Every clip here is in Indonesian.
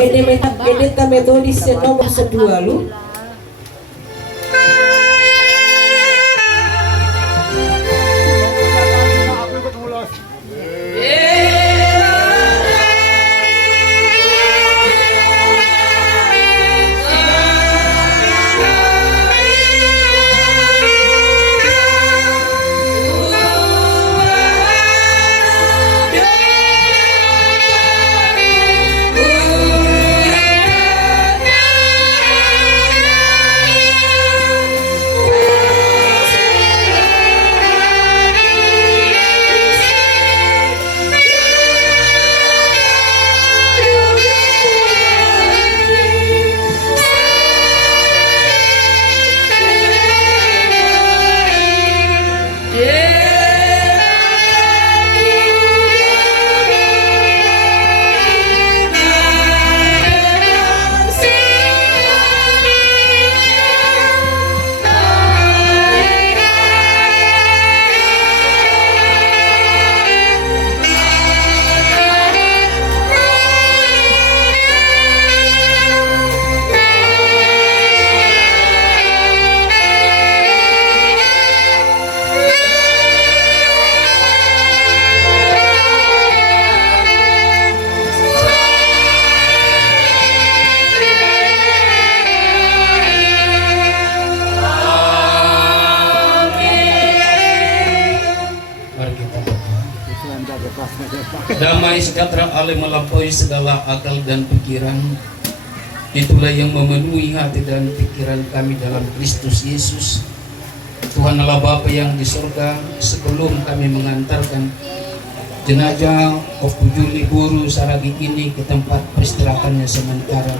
Pendeta Metodis yang nomor 2 lu. Damai sejahtera Allah melampaui segala akal dan pikiran. Itulah yang memenuhi hati dan pikiran kami dalam Kristus Yesus. Tuhan Allah Bapa yang di surga, sebelum kami mengantarkan jenazah Opu Juli Guru Saragi ini ke tempat peristirahatannya sementara,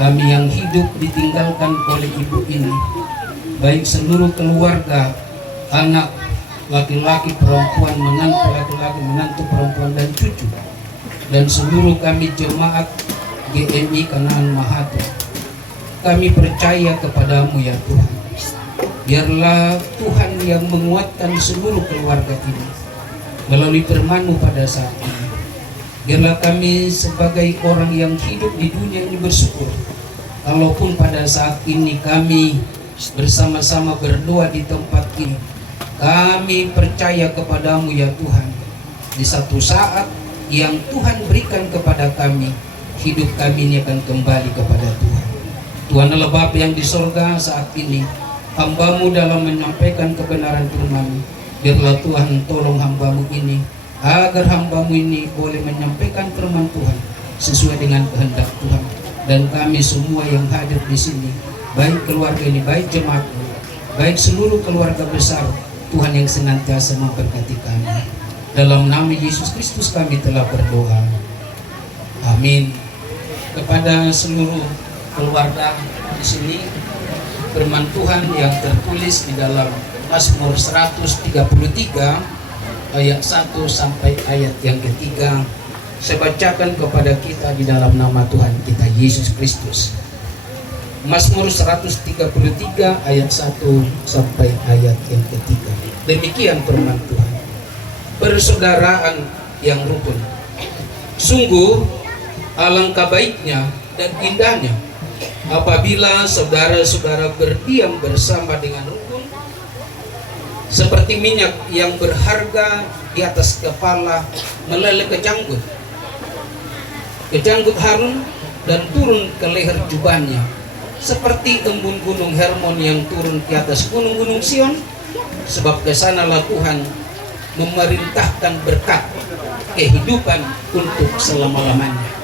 kami yang hidup ditinggalkan oleh ibu ini, baik seluruh keluarga, anak laki-laki, perempuan, menantu laki-laki, menantu perempuan, dan cucu, dan seluruh kami jemaat GMI Kanaan Mahata, kami percaya kepadamu ya Tuhan. Biarlah Tuhan yang menguatkan seluruh keluarga ini melalui firman-Mu pada saat ini. Biarlah kami sebagai orang yang hidup di dunia ini bersyukur, kalaupun pada saat ini kami bersama-sama berdoa di tempat ini, kami percaya kepadamu ya Tuhan. Di satu saat yang Tuhan berikan kepada kami, hidup kami ini akan kembali kepada Tuhan. Tuhan Allah Bapa yang di sorga, saat ini hamba-Mu dalam menyampaikan kebenaran firman-Mu, biarlah Tuhan tolong hamba-Mu ini, agar hamba-Mu ini boleh menyampaikan firman Tuhan sesuai dengan kehendak Tuhan. Dan kami semua yang hadir di sini, baik keluarga ini, baik jemaat, baik seluruh keluarga besar, Tuhan yang senantiasa memberkati kami. Dalam nama Yesus Kristus kami telah berdoa. Amin. Kepada seluruh keluarga di sini, firman Tuhan yang tertulis di dalam Mazmur 133 ayat 1 sampai ayat yang ketiga, saya bacakan kepada kita di dalam nama Tuhan kita Yesus Kristus. Mazmur 133 ayat 1 sampai ayat yang ketiga. Demikian firman Tuhan. Persaudaraan yang rukun. Sungguh alangkah baiknya dan indahnya apabila saudara-saudara berdiam bersama dengan rukun, seperti minyak yang berharga di atas kepala meleleh ke janggut Harun dan turun ke leher jubahnya, seperti embun gunung Hermon yang turun ke atas gunung-gunung Sion, sebab kesanalah Tuhan memerintahkan berkat kehidupan untuk selama-lamanya.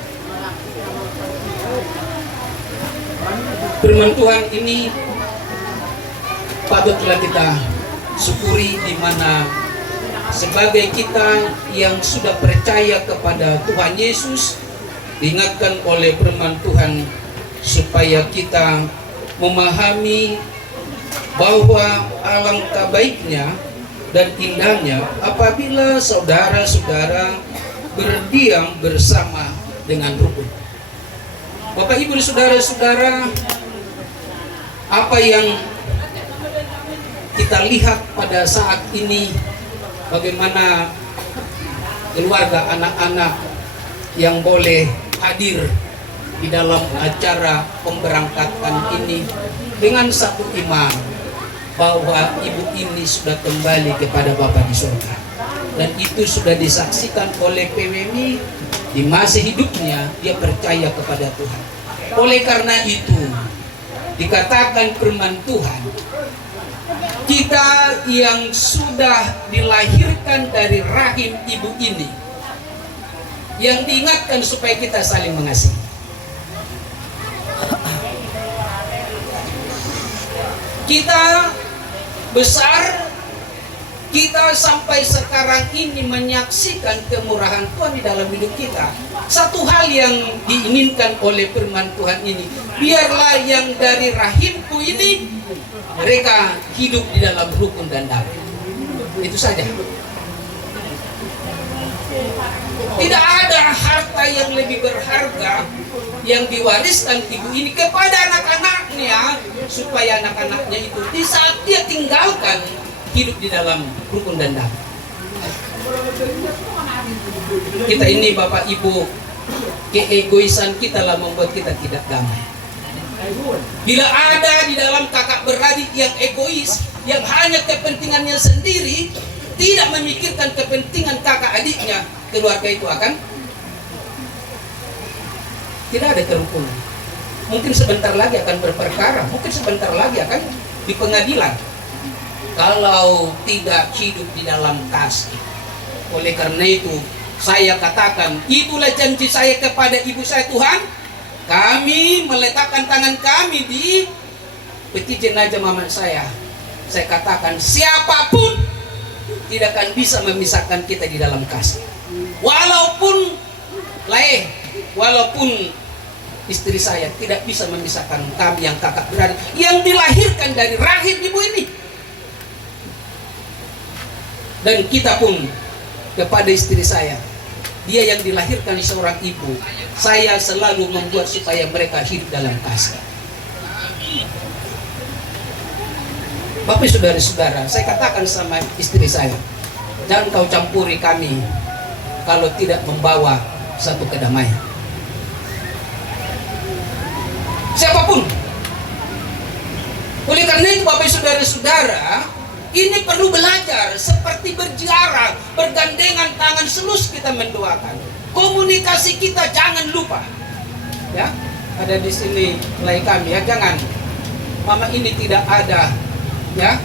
Firman Tuhan ini patutlah kita syukuri, di mana sebagai kita yang sudah percaya kepada Tuhan Yesus, diingatkan oleh firman Tuhan supaya kita memahami bahwa alangkah baiknya dan indahnya apabila saudara-saudara berdiam bersama dengan rukun. Bapak Ibu saudara-saudara, apa yang kita lihat pada saat ini, bagaimana keluarga, anak-anak yang boleh hadir di dalam acara pemberangkatan ini dengan satu iman bahwa ibu ini sudah kembali kepada Bapa di surga, dan itu sudah disaksikan oleh PWMI di masa hidupnya. Dia percaya kepada Tuhan. Oleh karena itu dikatakan firman Tuhan, kita yang sudah dilahirkan dari rahim ibu ini, yang diingatkan supaya kita saling mengasihi. Kita besar, kita sampai sekarang ini menyaksikan kemurahan Tuhan di dalam hidup kita. Satu hal yang diinginkan oleh firman Tuhan ini, biarlah yang dari rahimku ini mereka hidup di dalam rukun dan damai. Itu saja. Tidak ada harta yang lebih berharga yang diwariskan ibu ini kepada anak-anaknya, supaya anak-anaknya itu di saat dia tinggalkan hidup di dalam rukun dan damai. Kita ini Bapak Ibu, keegoisan kita lah membuat kita tidak damai. Bila ada di dalam kakak beradik yang egois, yang hanya kepentingannya sendiri, tidak memikirkan kepentingan kakak adiknya, keluarga itu akan tidak ada kerukunan. Mungkin sebentar lagi akan berperkara, mungkin sebentar lagi akan di pengadilan, kalau tidak hidup di dalam kasih. Oleh karena itu saya katakan, itulah janji saya kepada ibu saya. Tuhan, kami meletakkan tangan kami di peti jenazah mama saya. Saya katakan, siapapun tidak akan bisa memisahkan kita di dalam kasih. Walaupun walaupun istri saya tidak bisa memisahkan kami yang kakak beradik, yang dilahirkan dari rahim ibu ini. Dan kita pun kepada istri saya, dia yang dilahirkan seorang ibu, saya selalu membuat supaya mereka hidup dalam kasih. Bapak saudara-saudara, saya katakan sama istri saya, jangan kau campuri kami kalau tidak membawa satu kedamaian. Siapapun. Oleh karena itu Bapak saudara-saudara, ini perlu belajar seperti berziarah, bergandengan tangan, selus kita mendoakan. Komunikasi kita jangan lupa. Ya, ada di sini mulai kami ya, jangan mama ini tidak ada. Ya,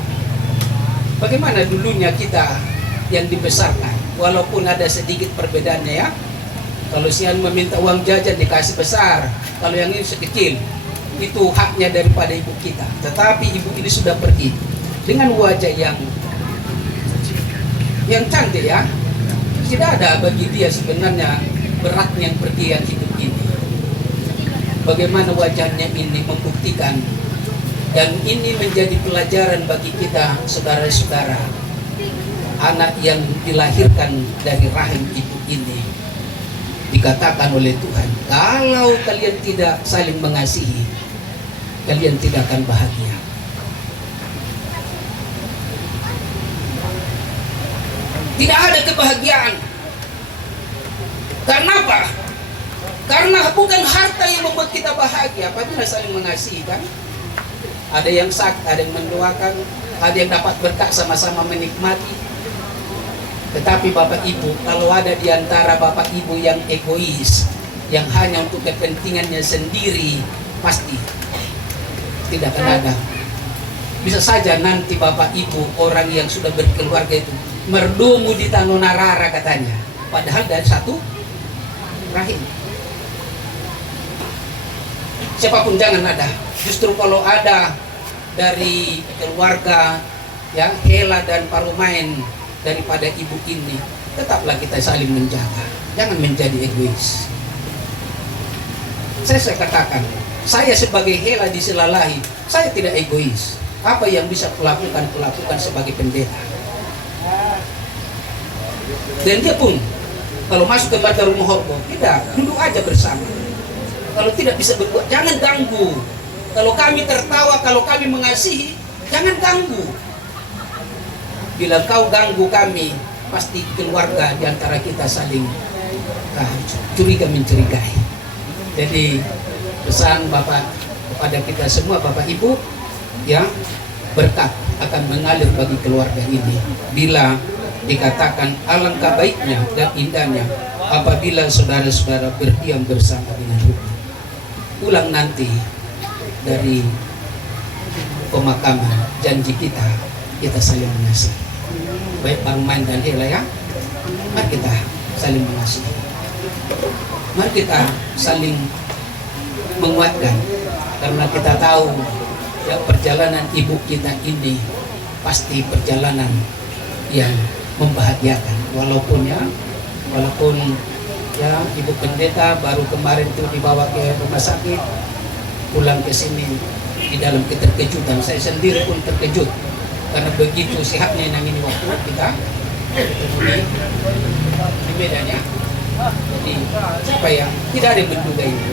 bagaimana dulunya kita yang dibesarkan, walaupun ada sedikit perbedaannya ya. Kalau sian meminta uang jajan dikasih besar, kalau yang ini sekecil, itu haknya daripada ibu kita. Tetapi ibu ini sudah pergi dengan wajah yang cantik ya. Tidak ada bagi dia sebenarnya beratnya yang pergi yang hidup ini. Bagaimana wajahnya ini membuktikan, dan ini menjadi pelajaran bagi kita saudara-saudara, anak yang dilahirkan dari rahim ibu ini. Dikatakan oleh Tuhan, kalau kalian tidak saling mengasihi, kalian tidak akan bahagia. Tidak ada kebahagiaan. Karena apa? Karena bukan harta yang membuat kita bahagia, apabila saling mengasihi kan. Ada yang sakit, ada yang mendoakan, ada yang dapat berkat sama-sama menikmati. Tetapi Bapak Ibu, kalau ada di antara Bapak Ibu yang egois, yang hanya untuk kepentingannya sendiri, pasti tidak akan ada. Bisa saja nanti Bapak Ibu, orang yang sudah berkeluarga itu merdumu di Tanonarara katanya, padahal dari satu rahim. Siapapun jangan ada. Justru kalau ada dari keluarga ya Hela dan Parumain daripada ibu ini, tetaplah kita saling menjaga, jangan menjadi egois. Saya katakan, saya sebagai Hela di Silalahi, saya tidak egois. Apa yang bisa kulakukan sebagai pendeta. Dan dia pun kalau masuk ke Bata Rumah Horbo, tidak, duduk aja bersama. Kalau tidak bisa berbuat, jangan ganggu. Kalau kami tertawa, kalau kami mengasihi, jangan ganggu. Bila kau ganggu kami, pasti keluarga di antara kita saling curiga mencurigai. Jadi Pesan Bapak kepada kita semua, Bapak Ibu, ya, berkat akan mengalir bagi keluarga ini bila dikatakan alangkah baiknya dan indahnya apabila saudara-saudara berdiam bersama dengan rukun. Ulang nanti dari pemakaman janji kita saling mengasihi. Baik Bang Main dan Hela, ya, mari kita saling mengasihi. Mari kita saling menguatkan, karena kita tahu ya perjalanan ibu kita ini pasti perjalanan yang membahagiakan, walaupun ya ibu pendeta baru kemarin itu dibawa ke rumah sakit, pulang ke sini di dalam keterkejutan. Saya sendiri pun terkejut karena begitu sehatnya yang ini waktu kita di Medan, ya. Jadi supaya tidak ada yang menduga ini,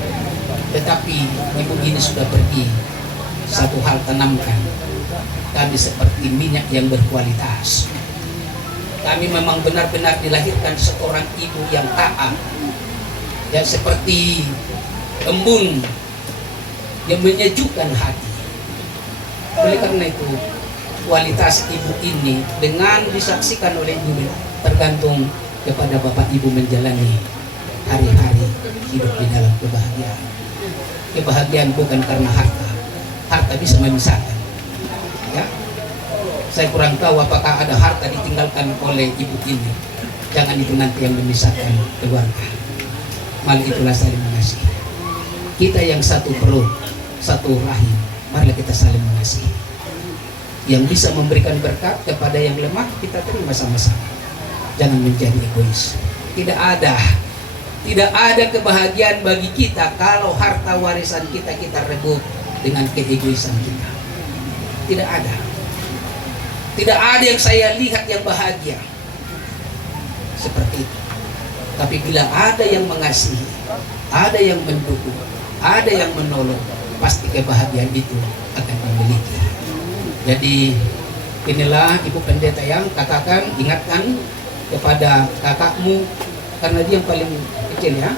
tetapi ibu ini sudah pergi. Satu hal tanamkan, kami seperti minyak yang berkualitas. Kami memang benar-benar dilahirkan seorang ibu yang taat, dan seperti embun yang menyejukkan hati. Oleh karena itu, kualitas ibu ini dengan disaksikan oleh ibu tergantung kepada Bapak Ibu menjalani hari-hari hidup di dalam kebahagiaan. Kebahagiaan bukan karena harta bisa memisahkan, ya. Saya kurang tahu apakah ada harta ditinggalkan oleh ibu ini. Jangan itu nanti yang memisahkan keluarga. Malah itulah saling mengasihi. Kita yang satu perut, satu rahim, marilah kita saling mengasihi. Yang bisa memberikan berkat kepada yang lemah, kita terima sama-sama. Jangan menjadi egois. Tidak ada kebahagiaan bagi kita kalau harta warisan kita rebut dengan keegoisan kita. Tidak ada yang saya lihat yang bahagia seperti itu. Tapi bila ada yang mengasihi, ada yang mendukung, ada yang menolong, pasti kebahagiaan itu akan dimiliki. Jadi inilah Ibu Pendeta yang katakan, ingatkan kepada kakakmu, karena dia yang paling kecil, ya,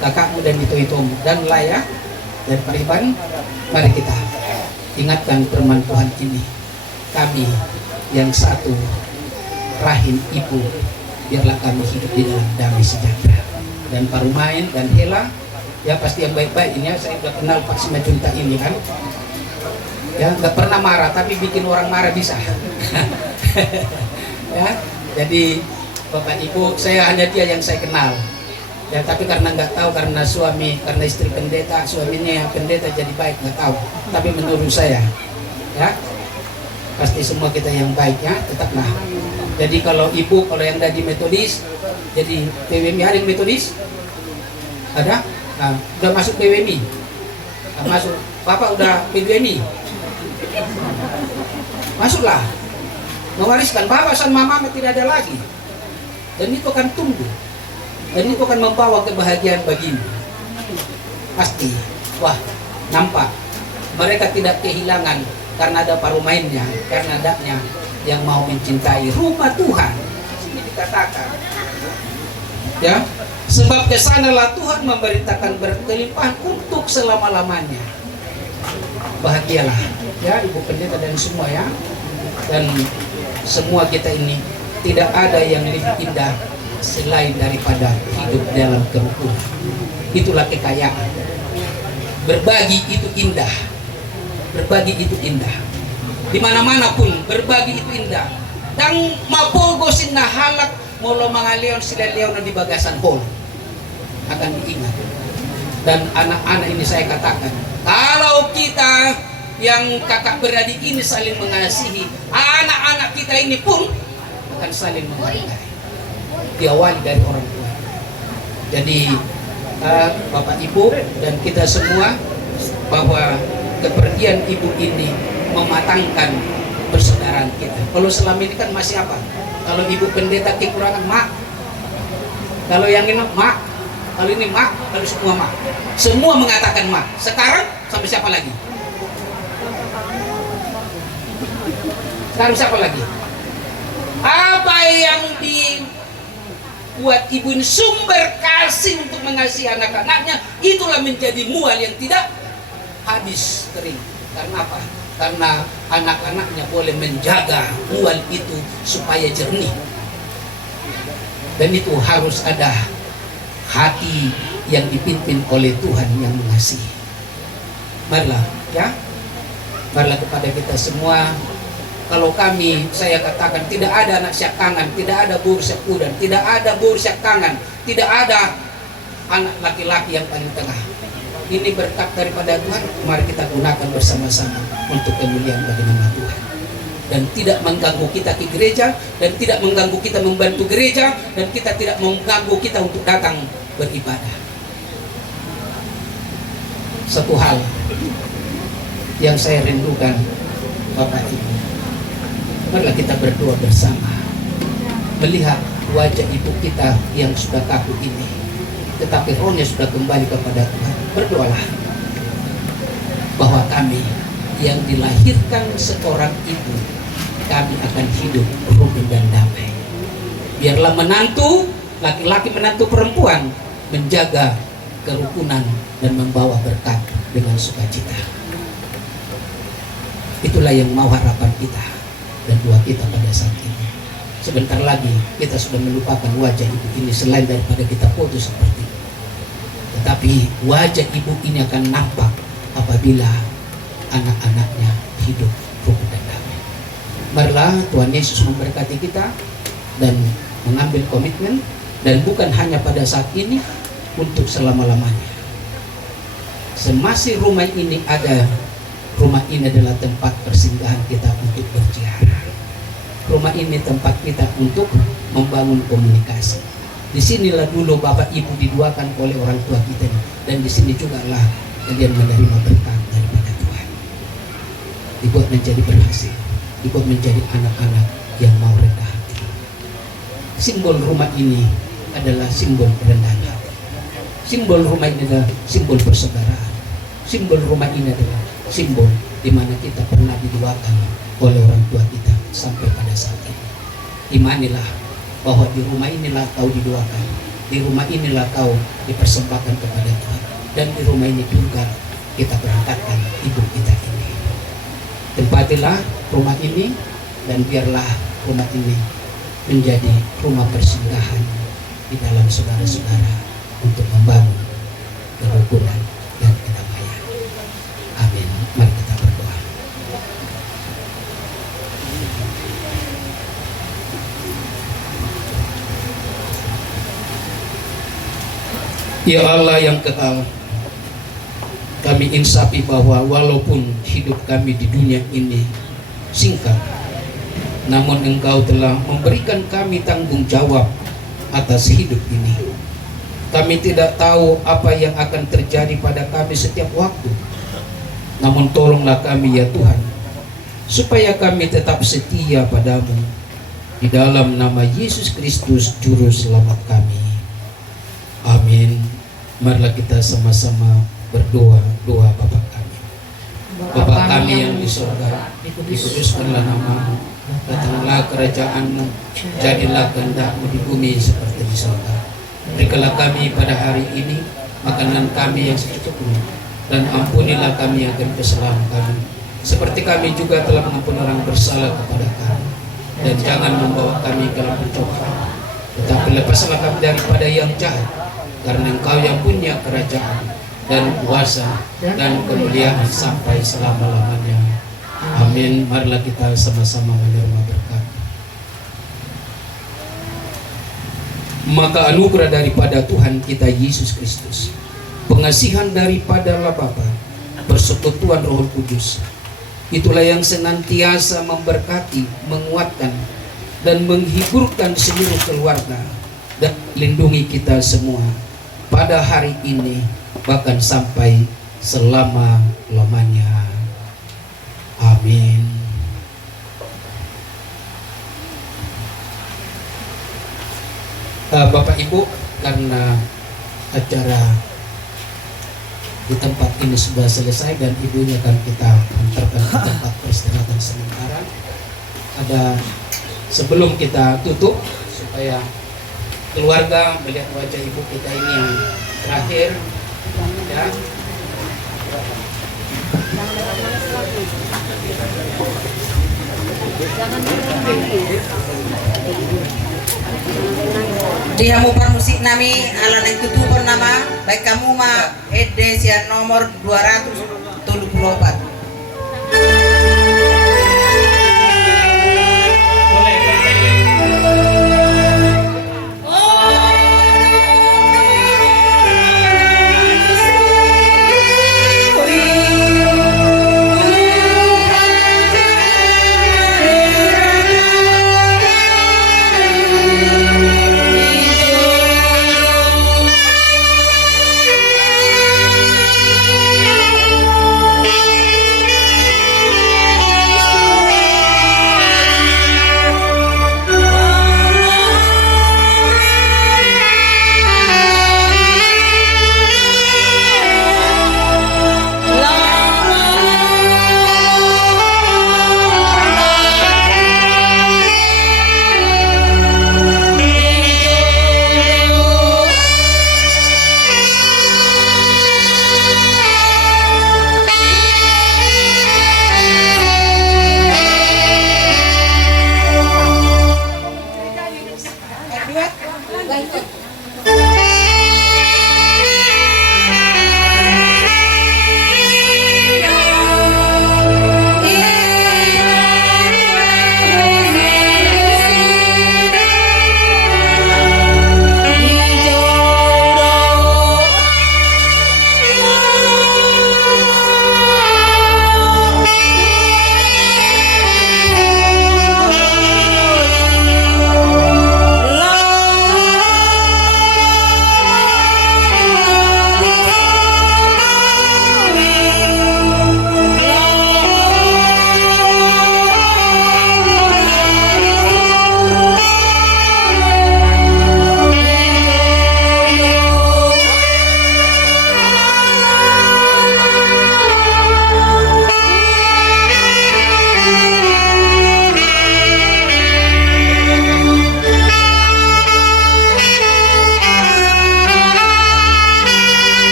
kakakmu dan itu dan Laya dan Pariban. Mari kita ingatkan firman Tuhan ini. Kami yang satu rahim ibu, biarlah kami hidup di dalam damai sejahtera. Dan Parumain dan Hela, ya pasti yang baik-baik ini, ya. Saya sudah kenal Pak Simajunta ini, kan, ya, nggak pernah marah tapi bikin orang marah bisa. Ya, jadi Bapak Ibu, saya hanya dia yang saya kenal, ya, tapi karena nggak tahu, karena istri pendeta, suaminya yang pendeta jadi baik, nggak tahu. Tapi menurut saya, ya, pasti semua kita yang baik, ya, tetaplah. Jadi kalau ibu, kalau yang dari Metodis, jadi PWMI, ada yang Metodis? Ada? Nah, udah masuk PWMI? Nah, masuk. Bapak udah PWMI? Masuklah. Mewariskan bapak sama mama tidak ada lagi. Dan itu akan tumbuh. Dan itu akan membawa kebahagiaan bagimu. Pasti. Wah, nampak. Mereka tidak kehilangan karena ada Parumainnya, karena adanya yang mau mencintai rumah Tuhan. Sini dikatakan, ya, sebab kesanalah Tuhan memberitakan berkelimpahan untuk selama-lamanya. Bahagialah, ya, Ibu Pendeta dan semua, ya, dan semua kita ini tidak ada yang lebih indah selain daripada hidup dalam kerukunan. Itulah kekayaan. Berbagi itu indah. Berbagi itu indah. Di mana-mana pun berbagi itu indah. Dan mapogo sinahalak molo mga leon sila leon di bagasan hall akan diingat. Dan anak-anak ini saya katakan, kalau kita yang kakak beradik ini saling mengasihi, anak-anak kita ini pun akan saling menghargai. Diawali dari orang tua. Jadi Bapak Ibu dan kita semua, bahwa kepergian ibu ini mematangkan persaudaraan kita. Kalau selama ini kan masih apa? Kalau Ibu Pendeta kekurangan mak, kalau yang ini mak, kalau ini mak, kalau semua mak, semua mengatakan mak. Sekarang sampai siapa lagi? Sekarang siapa lagi? Apa yang dibuat ibu ini sumber kasih untuk mengasihi anak-anaknya, itulah menjadi mual yang tidak habis kering. Karena apa? Karena anak-anaknya boleh menjaga uang itu supaya jernih. Dan itu harus ada hati yang dipimpin oleh Tuhan yang mengasihi. Marilah ya, marilah kepada kita semua. Kalau kami, saya katakan tidak ada anak syakangan, tidak ada bur syakudan, tidak ada bur syakangan, tidak ada anak laki-laki yang paling tengah. Ini berkat daripada Tuhan, mari kita gunakan bersama-sama untuk kemuliaan bagi nama Tuhan. Dan tidak mengganggu kita ke gereja, dan tidak mengganggu kita membantu gereja, dan kita tidak mengganggu kita untuk datang beribadah. Satu hal yang saya rindukan, Bapak Ibu, marilah kita berdoa bersama, melihat wajah ibu kita yang sudah kaku ini, tetapi rohnya sudah kembali kepada Tuhan. Berdoalah bahwa kami yang dilahirkan seorang ibu, kami akan hidup rukun dan damai. Biarlah menantu, laki-laki menantu perempuan, menjaga kerukunan dan membawa berkat dengan sukacita. Itulah yang mau harapan kita dan doa kita pada saat ini. Sebentar lagi kita sudah melupakan wajah ibu ini, selain daripada kita foto seperti itu. Tetapi wajah ibu ini akan nampak apabila anak-anaknya hidup rukun dan damai. Marilah Tuhan Yesus memberkati kita dan mengambil komitmen, dan bukan hanya pada saat ini, untuk selama-lamanya. Semasih rumah ini ada, rumah ini adalah tempat persinggahan kita untuk berziarah. Rumah ini tempat kita untuk membangun komunikasi. Disinilah dulu Bapak Ibu diduakan oleh orang tua kita, dan di sini juga lah kalian menerima berkat daripada Tuhan. Dibuat menjadi berhasil, dibuat menjadi anak-anak yang mau rendah hati. Simbol rumah ini adalah simbol kerendahan hati. Simbol rumah ini adalah simbol persaudaraan. Simbol rumah ini adalah simbol di mana kita pernah diduakan oleh orang tua kita sampai pada saat ini. Imanilah bahwa di rumah inilah kau diduakan, di rumah inilah kau dipersembahkan kepada Tuhan, dan di rumah ini juga kita berangkatkan ibu kita ini. Tempatilah rumah ini, dan biarlah rumah ini menjadi rumah persinggahan di dalam saudara-saudara untuk membangun kerukunan dan kedamaian. Amin. Mari kita berdoa. Ya Allah yang kekal, kami insafi bahwa walaupun hidup kami di dunia ini singkat, namun Engkau telah memberikan kami tanggung jawab atas hidup ini. Kami tidak tahu apa yang akan terjadi pada kami setiap waktu, namun tolonglah kami ya Tuhan, supaya kami tetap setia padamu. Di dalam nama Yesus Kristus Juru Selamat kami. Amin. Marilah kita sama-sama berdoa doa Bapa kami. Bapa kami yang di surga, dikuduskanlah namamu, datanglah kerajaanmu, jadilah kehendak-Mu di bumi seperti di surga. Berikanlah kami pada hari ini makanan kami yang secukupnya, dan ampunilah kami akan kesalahan kami, seperti kami juga telah mengampuni orang bersalah kepada kami. Dan jangan membawa kami ke dalam pencobaan, tetapi lepaslah kami daripada yang jahat. Karena Engkau yang punya kerajaan dan kuasa dan kemuliaan sampai selama-lamanya. Amin. Marilah kita sama-sama menerima berkat. Maka anugerah daripada Tuhan kita Yesus Kristus, pengasihan daripada Allah Bapa, persekutuan Roh Kudus, itulah yang senantiasa memberkati, menguatkan, dan menghiburkan seluruh keluarga, dan lindungi kita semua pada hari ini bahkan sampai selama-lamanya. Amin. Bapak Ibu, karena acara di tempat ini sudah selesai dan ibunya akan kita antarkan ke tempat peristirahatan sementara, sebelum kita tutup supaya keluarga melihat wajah ibu kita ini yang terakhir, ya. Dihamu musik nami ala nang tutupan nama baik kamu mah ede sian nomor 274.